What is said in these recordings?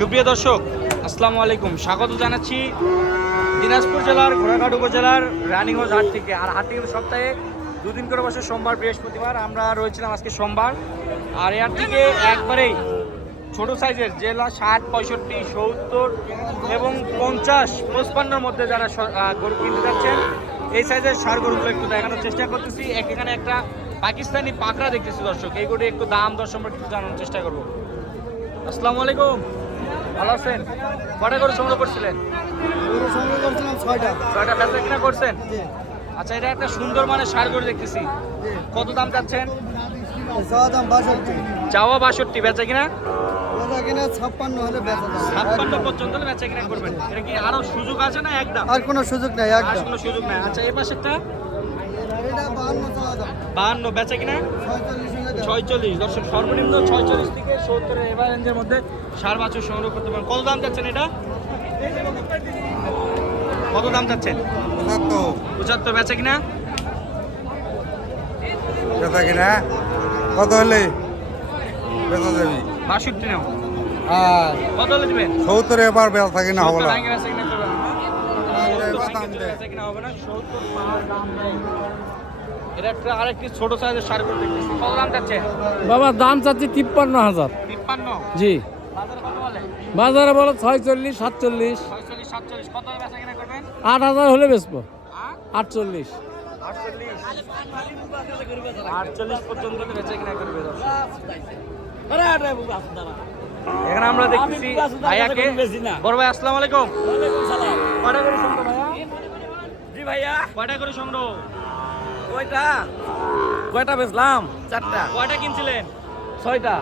সুপ্রিয় দর্শক, আসসালামু আলাইকুম। স্বাগত জানাচ্ছি দিনাজপুর জেলার ঘোড়াঘাট উপজেলার রানীগঞ্জ হাট থেকে। আর হাট থেকে সপ্তাহে দুদিন করে বসে, সোমবার বৃহস্পতিবার। আমরা রয়েছিলাম আজকে সোমবার। আর এর থেকে একবারেই ছোট সাইজের, যেগুলো 60, 65, 70 এবং 50, 55-র মধ্যে যারা গরু কিনতে যাচ্ছেন, এই সাইজের ষাঁড় গরুগুলো একটু দেখানোর চেষ্টা করতেছি। এখানে একটা পাকিস্তানি পাকড়া দেখতেছি দর্শক। এই গরু একটু দাম দর সম্পর্কে একটু জানানোর চেষ্টা করবো। আসসালামু আলাইকুম, ভালো আছেন? কটা গরু সংগ্রহ করছিলেন? ছয়টা বেচা কিনা করছেন? আচ্ছা, এটা একটা সুন্দর মানে ষাঁড় গরু দেখতেছি। কত দাম চাচ্ছেন? চাওয়া 62, বেচা কিনা 56 পর্যন্ত বেচা কিনা করবেন। এটা কি আরো সুযোগ আছে না একদম? আর কোনো সুযোগ নাই, আর কোনো সুযোগ নাই। আচ্ছা, এই পাশেরটা 52, বেচা কিনা 46। দর্শক, সর্বনিম্ন 46 থেকে 70 এবার রেঞ্জের মধ্যে ষাঁড় বাছুর সংগ্রহ করতে পারেন। কত দাম চাচ্ছেন এটা? কত দাম চাচ্ছেন? 75, বেচা কিনা কত হলে বেচা যাবি? 62 নাও। আর কত হলে দিবেন? 70 এবার বেচা কিনা হবে না। বেচা কিনা করবেন না? 70 বেচা কিনা হবে না। 70 পার দাম নেই। এটা একটা আরেকটি ছোট সাইজের ষাঁড় গরু দেখতেছি। কত দাম চাচ্ছেন? বাবা দাম চাচ্ছি 53,000। 53? জি, বাজারে কত বলে? বাজারে বলো 46, 47, 46, 47। কত হলে বেচা কিনা করবেন? 8,000 হলে বেচবো। হ্যাঁ? 48। 48 পর্যন্ত বেচা কিনা করবে দর্শক। এখানে আমরা দেখতেছি ভাইয়াকে। বড় ভাই, আসসালামু আলাইকুম। কয়টা করে সংগ্রহ ভাইয়া? জি ভাইয়া, কয়টা করে সংগ্রহ? কয়টা বেচলাম? 4টা। কয়টা কিনছিলেন? 6টা।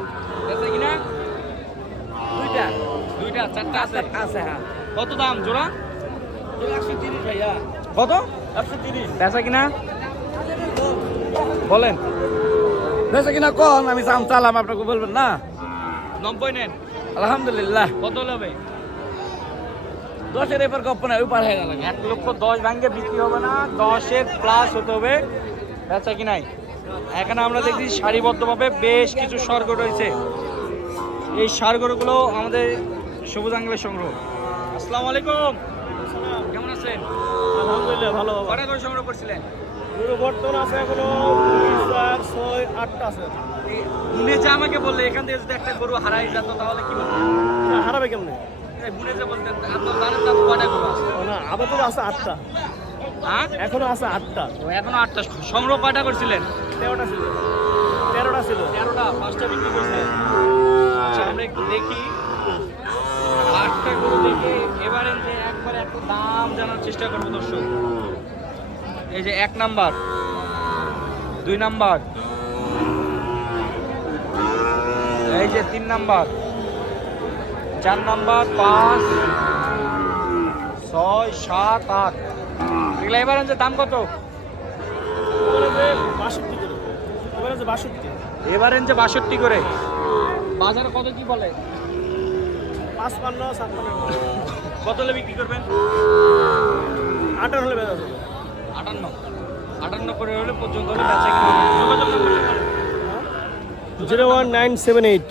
বেচা কিনা 2টা। 2টা, 4টা আছে। আছে, হ্যাঁ। কত দাম জোড়া? 130 ভাইয়া। কত? 130। বেচা কিনা বলেন। বেচা কিনা কম, আমি দাম চালাম, আপনাকে বলবেন না? 90 নেন। আলহামদুলিল্লাহ। কত হবে? 10-এর এবার গপ্প নাই, উপার হয়ে গেল। 1,10,000 ভাঙ্গে বিক্রি হবে না, 10-এর প্লাস হতে হবে বেচা কিনাই। এখানে আমরা দেখছি সারিবদ্ধভাবে বেশ কিছু ষাঁড় গরু রয়েছে। এই ষাঁড় গরুগুলো আমাদের সবুজ আঙ্গলের সংগ্রহ। আসসালামু আলাইকুম, কেমন আছেন? আলহামদুলিল্লাহ, ভালো। কটা গরু সংগ্রহ করছিলেন? গরু বর্তমান আছে এখনো 2, 4, 6, 8টা আছে। বুনে যে আমাকে বললে এখান থেকে যদি একটা গরু হারাই যেত তাহলে কি বলতেন? হারাবে কেমনে? বুনে যে বলতেন আপনার জানেন না কটা গরু আছে? না, আপাতত আছে 8টা। হ্যাঁ, এখনো আছে 8টা। এখনো 8টা। সংগ্রহ কয়টা করছিলেন? 13টা ছিল। 13টা ছিল। 13টা, 5টা বিক্রি করছিলেন। আচ্ছা, আমরা একটু দেখি 8টা গরু দেখে এবারে যে একবারে একটু দাম জানার চেষ্টা করবো দর্শক। এই যে 1 নাম্বার, 2 নাম্বার, এই যে 3 নাম্বার, 4 নাম্বার, 5, 6, 7, 8। এগুলো এবারে যে দাম কত? এবারে যে 62 করে। বাজারে কত কি বলে? 55, 56। কত হলে বিক্রি করবেন? 58 হলে বেচা যাবে। 58 করে হলে পর্যন্ত হলে বেচা কিনা হবে। যোগাযোগ করতে পারেন। 01978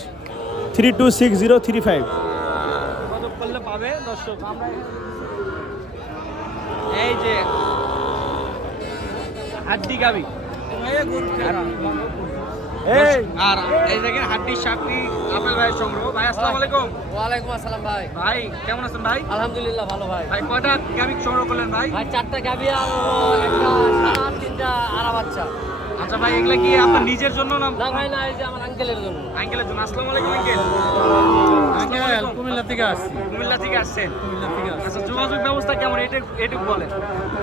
326035। যোগাযোগ করলে পাবে দর্শক। আমরা এই যে হাড্ডি গাবি আর এই দেখেন হাড্ডি সাপড়ি আপেল ভাইয়ের সংগ্রহ। ভাই, আসসালামু আলাইকুম। ওয়ালাইকুম আসসালাম ভাই। ভাই, কেমন আছেন ভাই? আলহামদুলিল্লাহ, ভালো ভাই। ভাই, কয়টা গাবি সংগ্রহ করলেন ভাই? ভাই 4টা গাভী আর একটা ষাঁড়, 3টা আরা বাচ্চা। আচ্ছা ভাই, এগুলা কি আপনার নিজের জন্য না না ভাই, না, এই যে আমার আঙ্কেলের জন্য। আঙ্কেলের জন্য? আসসালামু আলাইকুম আঙ্কেল। কুমিল্লা থেকে আসছি। কুমিল্লা থেকে আসছেন? কুমিল্লা থেকে আসছি। আচ্ছা, যোগাযোগ ব্যবস্থা কেমন এটুকু বলেন।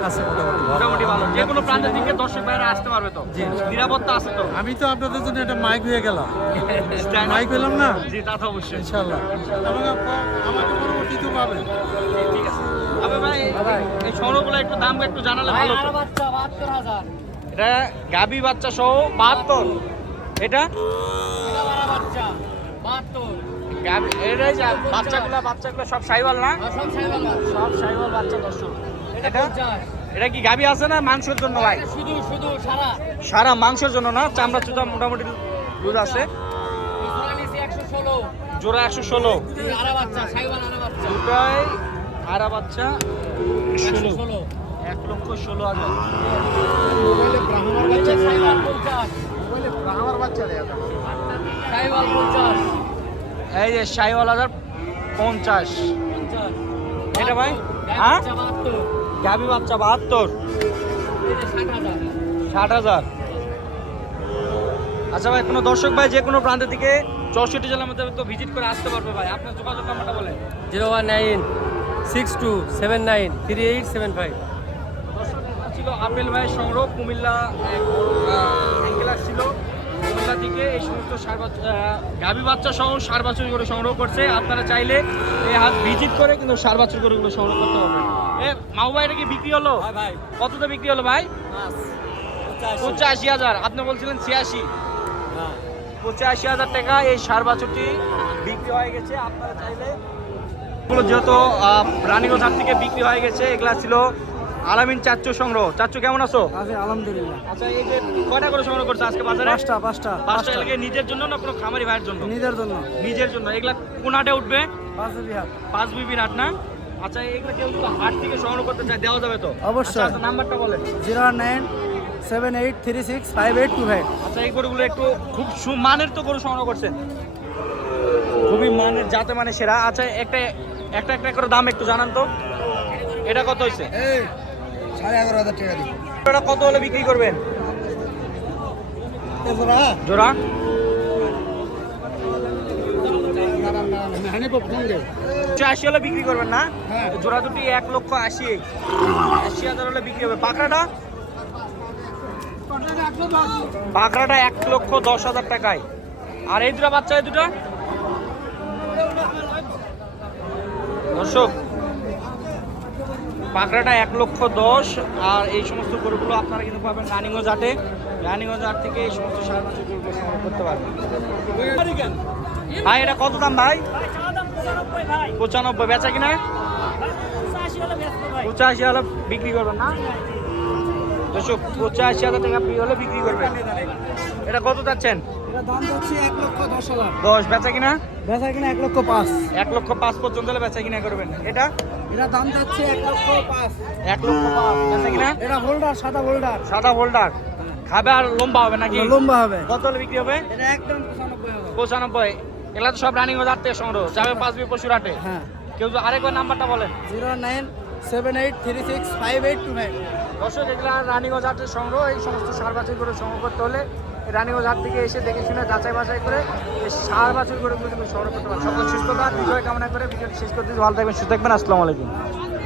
আছে মোটামুটি। মোটামুটি ভালো। যে কোনো প্রান্তের দিকে দর্শক ভাইরা আসতে পারবে তো? নিরাপত্তা আছে তো? আমি তো আপনাদের জন্য একটা মাইক হয়ে গেলাম। Stand up? মাইক পেলাম না? জি, তা তো অবশ্যই। ইনশাআল্লাহ। আমাকে পরবর্তীতে পাবেন। ঠিক আছে। তবে ভাই, এই সংগ্রহগুলো একটু দাম একটু জানালে ভাই ভালো আরা হতো। বাচ্চা 72,000। এটা গাবি বাচ্চা সহ 72। এটা এটা আরা বাচ্চা 72। গাবি, এটাই যা বাচ্চাগুলো সব সাইওয়াল না? আর সব সাইবাল গাছ। সব সাইওয়াল বাচ্চা দর্শক। এটা এটা 50। এটা কি গাবি আছে না মাংসের জন্য ভাই? এটা শুধু সারা। সারা মাংসের জন্য না, চামড়া চুটা মোটামুটি দুধ আছে। জোড়া নিছি 116। জোড়া 116, আরা বাচ্চা সাইওয়াল আরা বাচ্চা দুটাই আরা বাচ্চা 16, 16 1,16,000। এই যে সাইওয়াল 50 সাইওয়াল 50 এই যে শাহিওয়াল 50। 50 এটা ভাই হ্যাঁ বাচ্চা 72 গাবি বাচ্চা 72, এই যে 60,000 60,000। আচ্ছা ভাই, কোনো দর্শক ভাই যে কোনো প্রান্ত থেকে 64 জেলার মধ্যে তো ভিজিট করে আসতে পারবে ভাই, আপনার যোগাযোগ নাম্বারটা বলেন। 01962793875 দর্শক, এটা ছিল আপেল ভাইয়ের সংগ্রহ, কুমিল্লা অ্যাঙ্কেলার ছিল কুমিল্লা থেকে এই সমস্ত গাভী বাচ্চা সহ সার বাছুর করে সংগ্রহ করছে। আপনারা চাইলে এই হাত ভিজিট করে কিন্তু সার বাছুর গরুগুলো সংগ্রহ করতে হবে। মাউ ভাই, এটা কি বিক্রি হলো? ভাই কততে বিক্রি হলো ভাই? 85,000। আপনি বলছিলেন 86, 85,000 টাকা এই সার বাছুরটি বিক্রি হয়ে গেছে। আপনারা চাইলে এগুলো যেহেতু রানীগঞ্জ হাট থেকে বিক্রি হয়ে গেছে, এগুলা ছিল আলামিন চাচ্চু সংগ্রহ। চাচ্চু কেমন আছো? আলহামদুলিল্লাহ। আচ্ছা, এই যে কয়টা করে সংগ্রহ করছে আজকে বাজারে? পাঁচটা। এলাকায় নিজের জন্য না কোনো খামারি ভাইয়ের জন্য? নিজের জন্য নিজের জন্য। এগুলা কোন হাটে উঠবে? 5 বিহার। 5 বিবির হাট না? আচ্ছা, এগুলা কেউ যদি হাট থেকে সংগ্রহ করতে চায় দেওয়া যাবে তো? অবশ্যই। আচ্ছা, নাম্বারটা বলেন। 097836582 আচ্ছা, এই গরুগুলো একটু খুব সুমানের তো গরু সংগ্রহ করছেন, খুবই মানের, যাতে মানে সেরা। আচ্ছা, একটা একটা করে দাম একটু জানান তো। এটা কত হয়েছে? 11,500 টাকা দিই। এটা কত হলে বিক্রি করবেন জোড়া? হ্যাঁ, 80 হলে বিক্রি করবেন না? হ্যাঁ। জোড়া দুটি 1,80,000 হলে বিক্রি হবে। পাকড়াটা 1,10,000 টাকায়। আর এই দুটা বাচ্চা, এই দুটা দর্শক, পাকড়াটা 1,10,000। আর এই সমস্ত গরুগুলো আপনারা কিন্তু পাবেন রানীগঞ্জ হাটে। রানীগঞ্জ হাট থেকে এই সমস্ত সার মাছের গরুগুলো সংগ্রহ করতে পারবেন। ভাই, এটা কত দাম ভাই? 95। বেচা কিনা 85 হলে বিক্রি করবেন না দর্শক? 85,000 টাকা হলে বিক্রি করবেন। এটা কত যাচ্ছেন? এটা দাম যাচ্ছে 1,10,000। 10। বেচা কিনা? বেচা কিনা 1,05,000। 1,05,000 পর্যন্ত হলে বেচা কিনা করবেন। এটা এটা দাম যাচ্ছে 1,05,000। 1,05,000। বেচা কিনা? এটা হোল্ডার, সাদা হোল্ডার। সাদা হোল্ডার, খাবে আর লম্বা হবে নাকি? লম্বা হবে। কত হলে বিক্রি হবে? এটা একদম 95,000। 95। এগুলা তো সব রানিগঞ্জ হাট থেকে সংগ্রহ, যাবে 5 বি পশুর হাটে। হ্যাঁ। কেউ তো আরেকবার নাম্বারটা বলেন। 097836582 দর্শক, এগুলা রানীগঞ্জ হাটের সংগ্রহ। এই সমস্ত সার বাছুর করে সংগ্রহ করতে হলে রানীগঞ্জ হাট থেকে এসে দেখে শুনে যাচাই বাছাই করে এই সার বাছুর করে সংগ্রহ করতে পারেন। সকল সুস্থতা বিজয় কামনা করে ভিডিওটি শেষ করতে ভালো থাকবেন, সুস্থ থাকবেন। আসসালামু আলাইকুম।